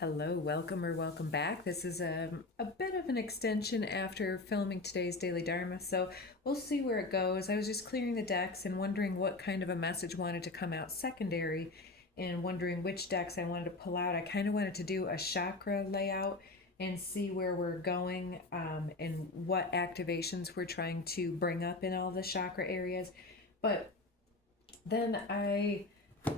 Hello, welcome or welcome back. This is a bit of an extension after filming today's Daily Dharma, so we'll see where it goes. I was just clearing the decks and wondering what kind of a message wanted to come out secondary and wondering which decks I wanted to pull out. I kind of wanted to do a chakra layout and see where we're going and what activations we're trying to bring up in all the chakra areas. But then I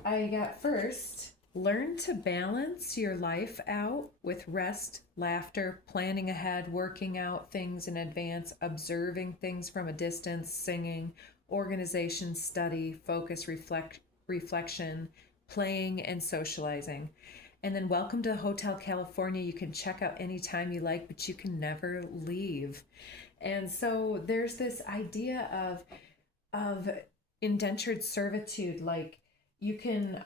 got first, learn to balance your life out with rest, laughter, planning ahead, working out things in advance, observing things from a distance, singing, organization, study, focus, reflection, playing, and socializing. And then welcome to Hotel California. You can check out anytime you like, but you can never leave. And so there's this idea of indentured servitude, like you can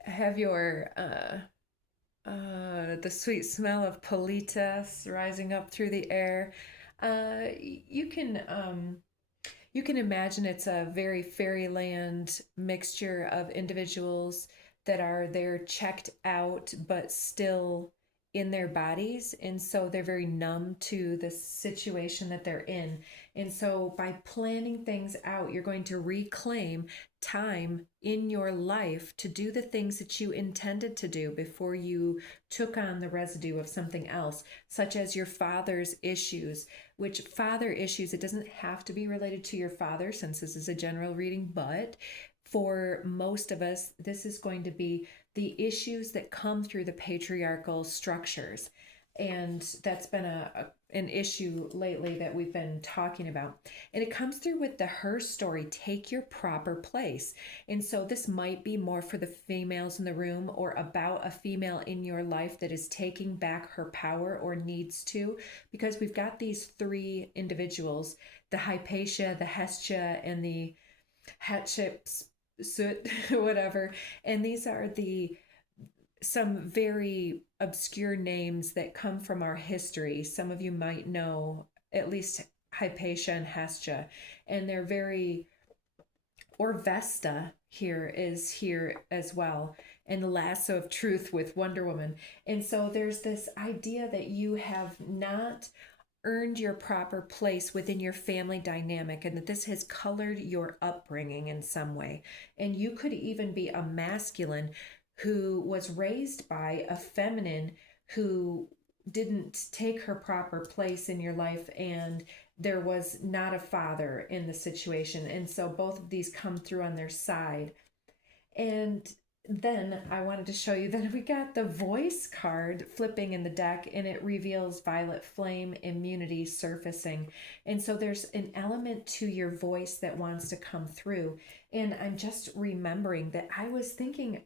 have your the sweet smell of politas rising up through the air. You can imagine it's a very fairyland mixture of individuals that are there checked out but still in their bodies, and so they're very numb to the situation that they're in. And so by planning things out, you're going to reclaim time in your life to do the things that you intended to do before you took on the residue of something else, such as your father's issues. Which father issues, it doesn't have to be related to your father since this is a general reading, but for most of us, this is going to be the issues that come through the patriarchal structures. And that's been an issue lately that we've been talking about. And it comes through with the her story, take your proper place. And so this might be more for the females in the room or about a female in your life that is taking back her power or needs to, because we've got these three individuals, the Hypatia, the Hestia, and the Hatshepsut, whatever. And these are some very obscure names that come from our history. Some of you might know at least Hypatia and Hestia, and they're very, or Vesta here is here as well, and the lasso of truth with Wonder Woman. And so there's this idea that you have not earned your proper place within your family dynamic, and that this has colored your upbringing in some way. And you could even be a masculine who was raised by a feminine who didn't take her proper place in your life, and there was not a father in the situation. And so both of these come through on their side. And then I wanted to show you that we got the voice card flipping in the deck, and it reveals violet flame immunity surfacing. And so there's an element to your voice that wants to come through. And I'm just remembering that I was thinking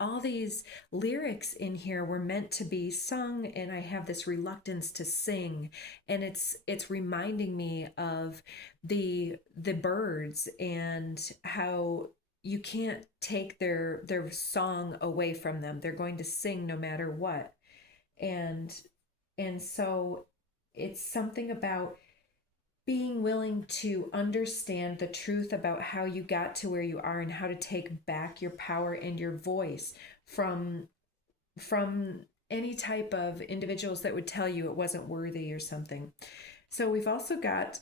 all these lyrics in here were meant to be sung, and I have this reluctance to sing, and it's reminding me of the birds and how you can't take their song away from them. They're going to sing no matter what. And so it's something about being willing to understand the truth about how you got to where you are and how to take back your power and your voice from any type of individuals that would tell you it wasn't worthy or something. So we've also got,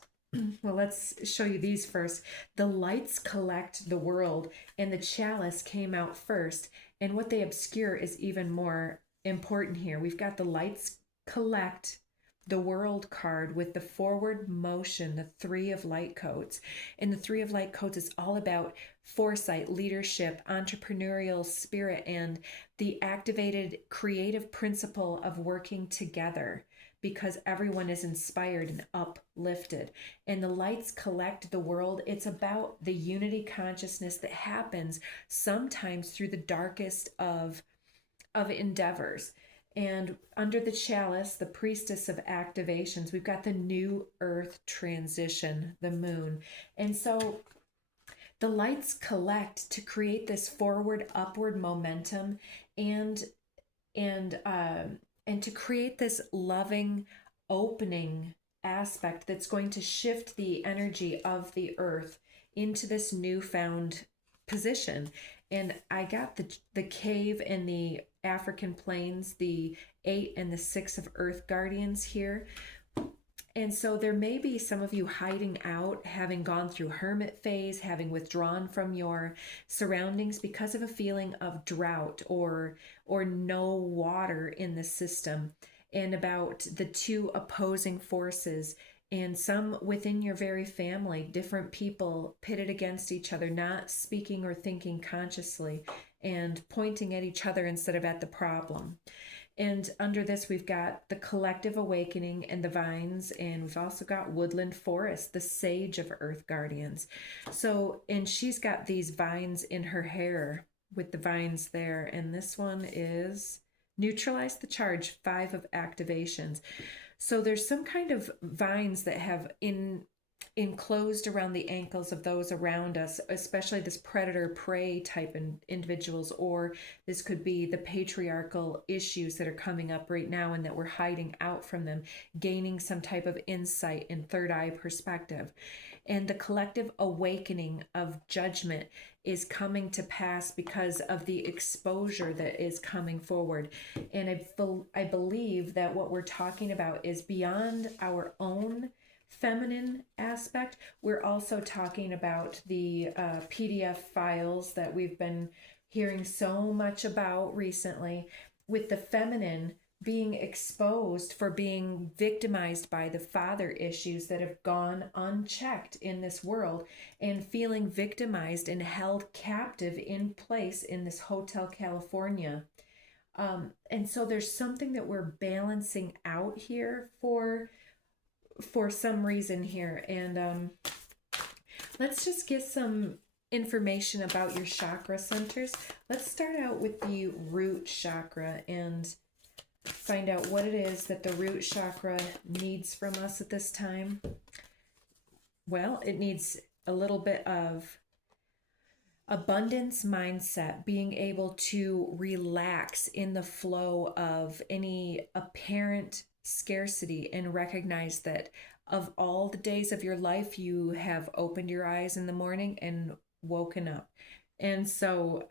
well, let's show you these first. The lights collect the world, and the chalice came out first. And what they obscure is even more important here. We've got the lights collect the world card with the forward motion, the three of light codes. And the three of light codes is all about foresight, leadership, entrepreneurial spirit, and the activated creative principle of working together, because everyone is inspired and uplifted. And the lights collect the world. It's about the unity consciousness that happens sometimes through the darkest of endeavors. And under the chalice, the priestess of activations, we've got the new earth transition, the moon. And so the lights collect to create this forward, upward momentum, and to create this loving opening aspect that's going to shift the energy of the earth into this newfound position. And I got the cave and the African plains, the 8 and the 6 of Earth Guardians here. And so there may be some of you hiding out, having gone through hermit phase, having withdrawn from your surroundings because of a feeling of drought or no water in the system, and about the two opposing forces, and some within your very family, different people pitted against each other, not speaking or thinking consciously, and pointing at each other instead of at the problem. And under this, we've got the collective awakening and the vines, and we've also got woodland forest, the sage of Earth Guardians. So, and she's got these vines in her hair with the vines there. And this one is neutralize the charge, 5 of activations. So there's some kind of vines that have enclosed around the ankles of those around us, especially this predator prey type individuals, or this could be the patriarchal issues that are coming up right now and that we're hiding out from them, gaining some type of insight and third eye perspective. And the collective awakening of judgment is coming to pass because of the exposure that is coming forward. And I believe that what we're talking about is beyond our own feminine aspect. We're also talking about the PDF files that we've been hearing so much about recently, with the feminine being exposed for being victimized by the father issues that have gone unchecked in this world, and feeling victimized and held captive in place in this Hotel California. And so there's something that we're balancing out here for some reason here. And let's just get some information about your chakra centers. Let's start out with the root chakra and find out what it is that the root chakra needs from us at this time. Well, it needs a little bit of abundance mindset, being able to relax in the flow of any apparent scarcity and recognize that of all the days of your life, you have opened your eyes in the morning and woken up. And so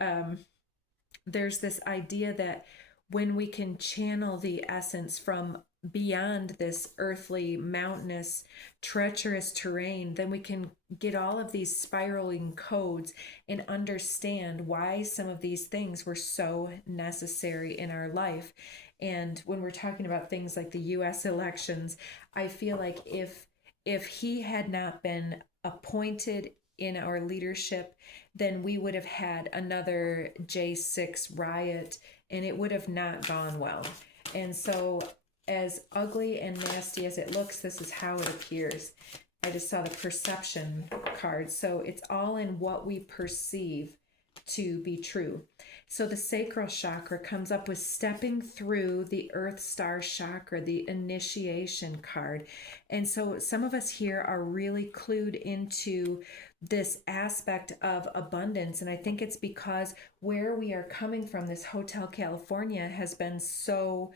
there's this idea that when we can channel the essence from beyond this earthly, mountainous, treacherous terrain, then we can get all of these spiraling codes and understand why some of these things were so necessary in our life. And when we're talking about things like the US elections, I feel like if he had not been appointed in our leadership, then we would have had another J6 riot, and it would have not gone well. And so, as ugly and nasty as it looks, this is how it appears. I just saw the perception card. So it's all in what we perceive to be true. So the sacral chakra comes up with stepping through the earth star chakra, the initiation card. And so some of us here are really clued into this aspect of abundance. And I think it's because where we are coming from, this Hotel California, has been so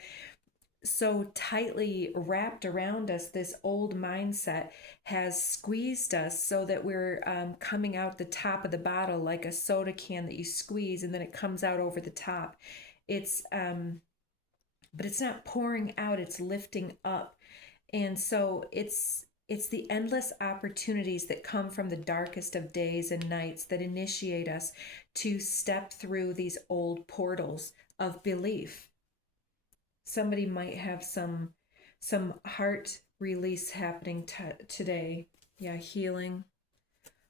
tightly wrapped around us. This old mindset has squeezed us so that we're coming out the top of the bottle like a soda can that you squeeze and then it comes out over the top. It's but it's not pouring out, it's lifting up. And so it's the endless opportunities that come from the darkest of days and nights that initiate us to step through these old portals of belief. Somebody might have some heart release happening today. Yeah, healing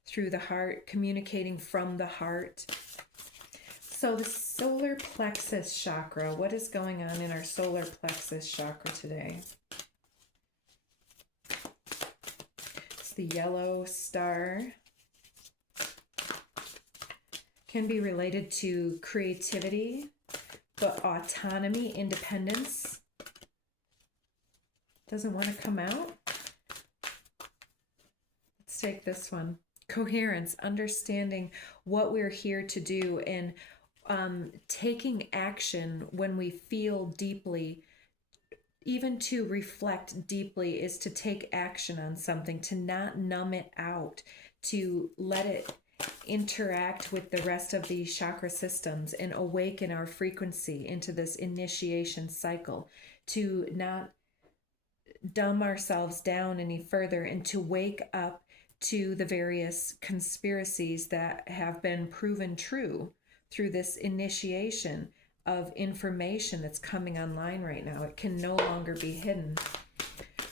through the heart, communicating from the heart. So the solar plexus chakra, what is going on in our solar plexus chakra today? It's the yellow star. Can be related to creativity, but autonomy, independence doesn't want to come out. Let's take this one. Coherence, understanding what we're here to do, and taking action when we feel deeply. Even to reflect deeply is to take action on something, to not numb it out, to let it interact with the rest of the chakra systems and awaken our frequency into this initiation cycle, to not dumb ourselves down any further, and to wake up to the various conspiracies that have been proven true through this initiation of information that's coming online right now. It can no longer be hidden.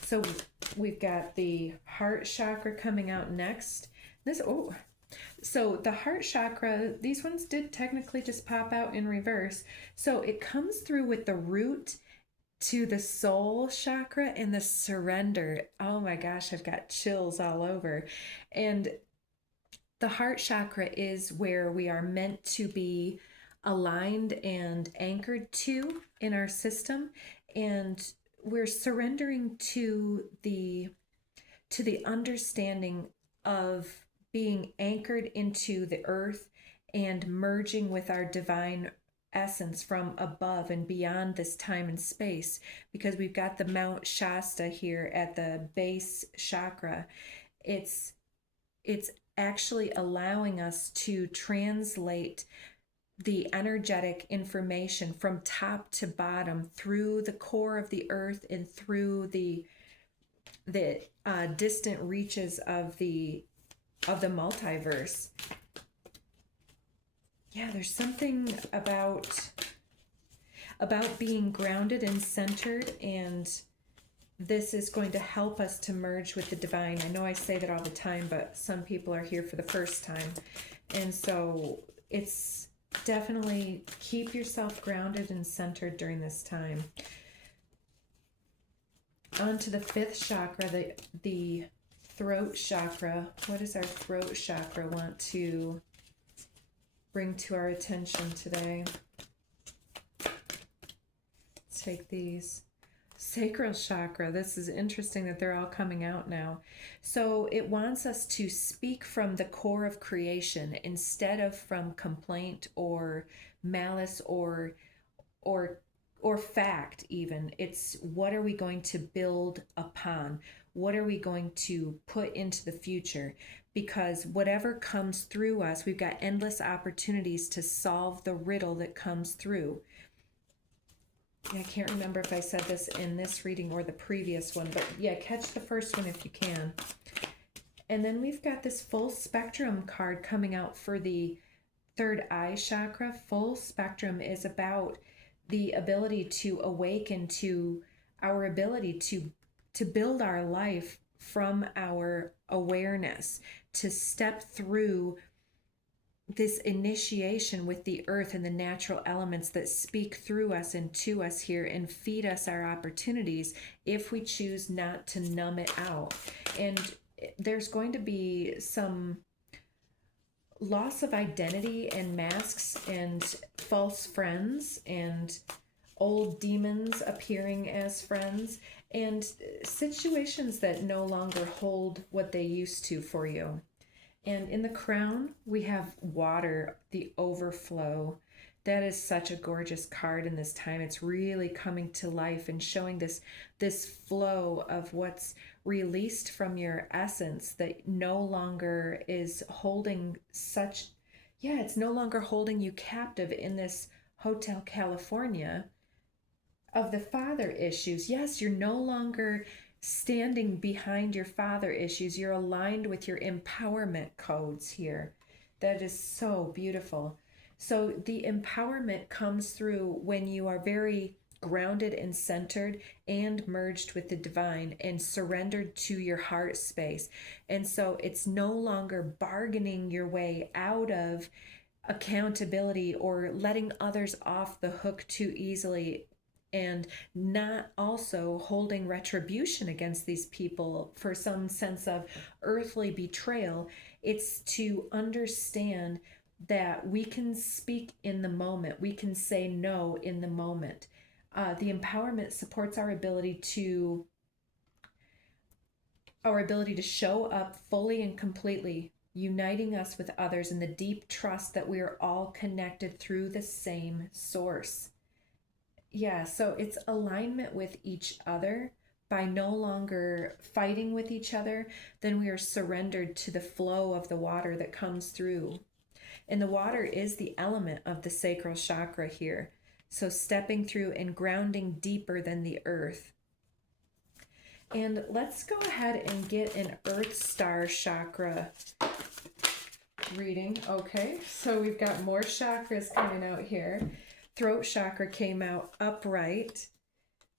So we've got the heart chakra coming out next. So the heart chakra, these ones did technically just pop out in reverse. So it comes through with the root to the soul chakra and the surrender. Oh my gosh, I've got chills all over. And the heart chakra is where we are meant to be aligned and anchored to in our system, and we're surrendering to the understanding of being anchored into the earth and merging with our divine essence from above and beyond this time and space, because we've got the Mount Shasta here at the base chakra. It's actually allowing us to translate the energetic information from top to bottom through the core of the earth and through the distant reaches of the multiverse. Yeah, there's something about being grounded and centered, and this is going to help us to merge with the divine. I know I say that all the time, but some people are here for the first time. And so it's definitely keep yourself grounded and centered during this time. On to the fifth chakra, the throat chakra. What does our throat chakra want to bring to our attention today? Let's take these. Sacral chakra. This is interesting that they're all coming out now. So it wants us to speak from the core of creation instead of from complaint or malice or fact even. It's what are we going to build upon? What are we going to put into the future? Because whatever comes through us, we've got endless opportunities to solve the riddle that comes through. I can't remember if I said this in this reading or the previous one, but yeah, catch the first one if you can. And then we've got this full spectrum card coming out for the third eye chakra. Full spectrum is about the ability to awaken to our ability to build our life from our awareness, to step through this initiation with the earth and the natural elements that speak through us and to us here and feed us our opportunities if we choose not to numb it out. And there's going to be some loss of identity and masks and false friends and old demons appearing as friends and situations that no longer hold what they used to for you. And in the crown, we have water, the overflow. That is such a gorgeous card in this time. It's really coming to life and showing this flow of what's released from your essence that no longer is holding it's no longer holding you captive in this Hotel California of the father issues. Yes, you're no longer standing behind your father issues. You're aligned with your empowerment codes here. That is so beautiful. So the empowerment comes through when you are very grounded and centered and merged with the divine and surrendered to your heart space. And so it's no longer bargaining your way out of accountability or letting others off the hook too easily, and not also holding retribution against these people for some sense of earthly betrayal. It's to understand that we can speak in the moment. We can say no in the moment. The empowerment supports our ability to show up fully and completely, uniting us with others in the deep trust that we are all connected through the same source. Yeah, so it's alignment with each other, by no longer fighting with each other, then we are surrendered to the flow of the water that comes through. And the water is the element of the sacral chakra here. So stepping through and grounding deeper than the earth. And let's go ahead and get an Earth Star chakra reading. Okay, so we've got more chakras coming out here. Throat chakra came out upright,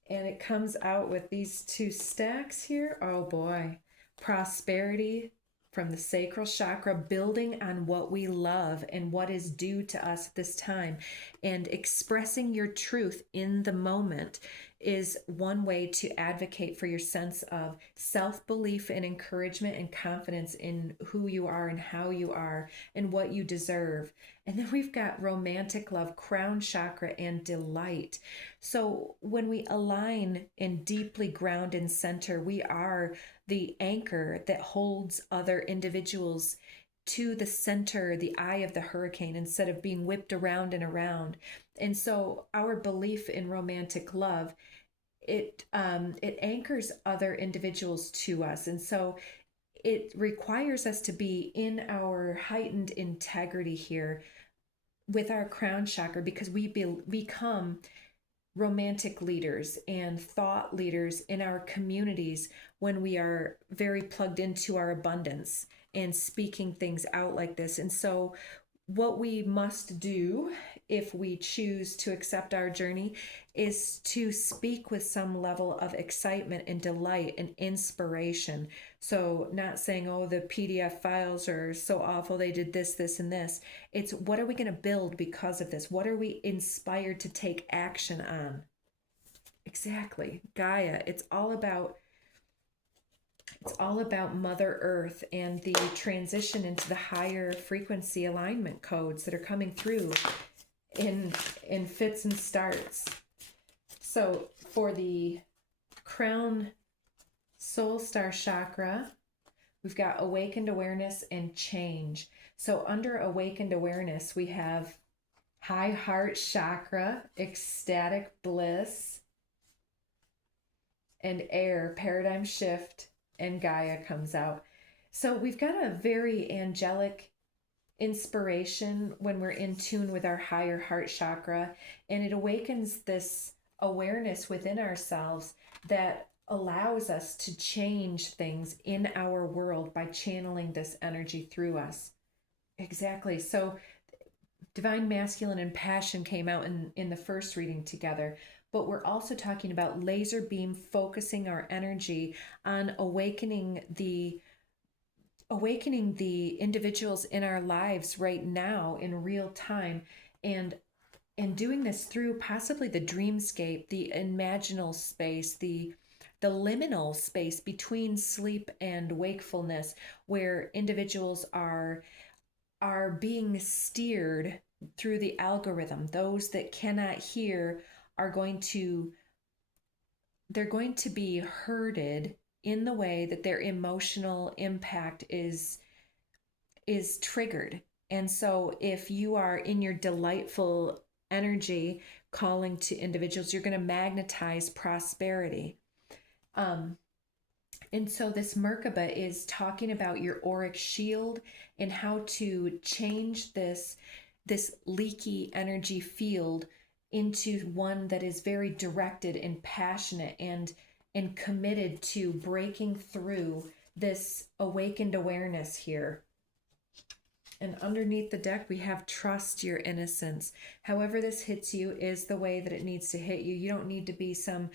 and it comes out with these two stacks here. Oh boy. Prosperity from the sacral chakra, building on what we love and what is due to us at this time, and expressing your truth in the moment is one way to advocate for your sense of self-belief and encouragement and confidence in who you are and how you are and what you deserve. And then we've got romantic love, crown chakra, and delight. So when we align and deeply ground and center, we are the anchor that holds other individuals to the center, the eye of the hurricane, instead of being whipped around and around. And so our belief in romantic love, it anchors other individuals to us. And so it requires us to be in our heightened integrity here with our crown chakra, because we become romantic leaders and thought leaders in our communities when we are very plugged into our abundance and speaking things out like this. And so what we must do if we choose to accept our journey is to speak with some level of excitement and delight and inspiration. So not saying, oh, the PDF files are so awful, they did this, this, and this. It's what are we going to build because of this? What are we inspired to take action on? Exactly. Gaia. It's all about Mother Earth and the transition into the higher frequency alignment codes that are coming through in fits and starts. So for the crown soul star chakra, we've got awakened awareness and change. So under awakened awareness, we have high heart chakra, ecstatic bliss, and air, paradigm shift, and Gaia comes out. So we've got a very angelic inspiration when we're in tune with our higher heart chakra, and it awakens this awareness within ourselves that allows us to change things in our world by channeling this energy through us. Exactly. So divine masculine and passion came out in the first reading together, but we're also talking about laser beam focusing our energy on awakening the individuals in our lives right now in real time, and doing this through possibly the dreamscape, the imaginal space, the liminal space between sleep and wakefulness, where individuals are being steered through the algorithm. Those that cannot hear are going to be herded in the way that their emotional impact is triggered. And so if you are in your delightful energy calling to individuals, you're going to magnetize prosperity. And so this Merkaba is talking about your auric shield and how to change this leaky energy field into one that is very directed and passionate and committed to breaking through this awakened awareness here. And underneath the deck, we have trust your innocence. However this hits you is the way that it needs to hit you. You don't need to be some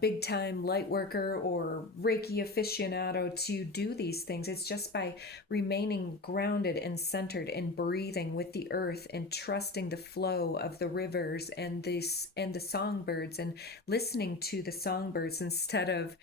big time light worker or Reiki aficionado to do these things. It's just by remaining grounded and centered and breathing with the earth and trusting the flow of the rivers and the songbirds, and listening to the songbirds instead of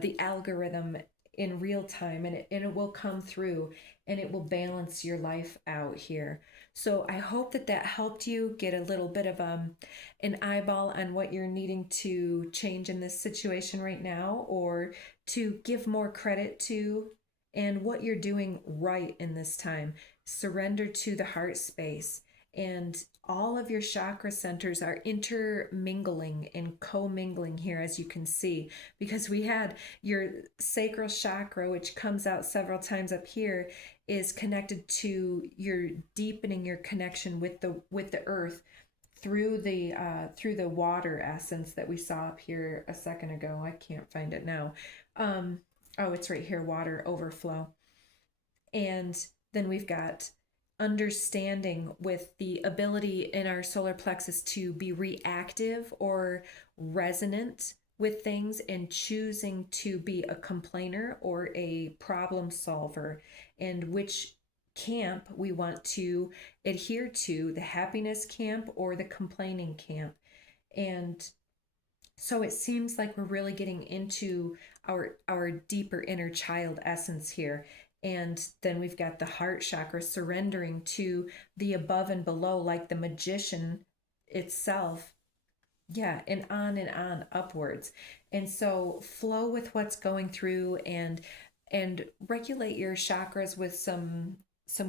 the algorithm in real time, and it will come through and it will balance your life out here. So I hope that helped you get a little bit of an eyeball on what you're needing to change in this situation right now, or to give more credit to, and what you're doing right in this time. Surrender to the heart space And all of your chakra centers are intermingling and commingling here, as you can see, because we had your sacral chakra, which comes out several times up here, is connected to your deepening your connection with the earth through the water essence that we saw up here a second ago. I can't find it now. Oh, it's right here, water overflow. And then we've got understanding with the ability in our solar plexus to be reactive or resonant with things, and choosing to be a complainer or a problem solver, and which camp we want to adhere to, the happiness camp or the complaining camp. And so it seems like we're really getting into our deeper inner child essence here. And then we've got the heart chakra, surrendering to the above and below, like the magician itself. Yeah, and on upwards. And so flow with what's going through, and regulate your chakras with some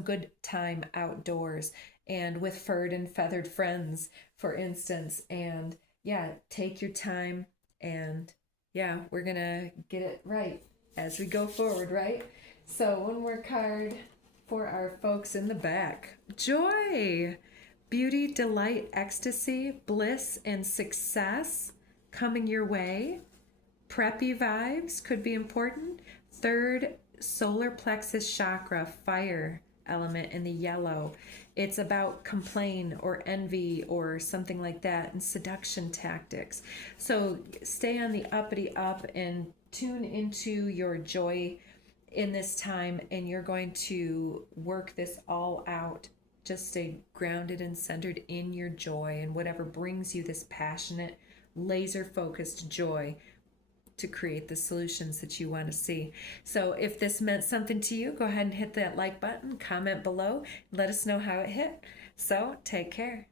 good time outdoors, and with furred and feathered friends, for instance. And yeah, take your time, and yeah, we're gonna get it right as we go forward, right? So one more card for our folks in the back. Joy, beauty, delight, ecstasy, bliss, and success coming your way. Preppy vibes could be important. Third solar plexus chakra, fire element in the yellow. It's about complain or envy or something like that, and seduction tactics. So stay on the uppity up and tune into your joy in this time, and you're going to work this all out. Just stay grounded and centered in your joy and whatever brings you this passionate, laser focused joy to create the solutions that you want to see. So if this meant something to you, go ahead and hit that like button, comment below, let us know how it hit. So take care.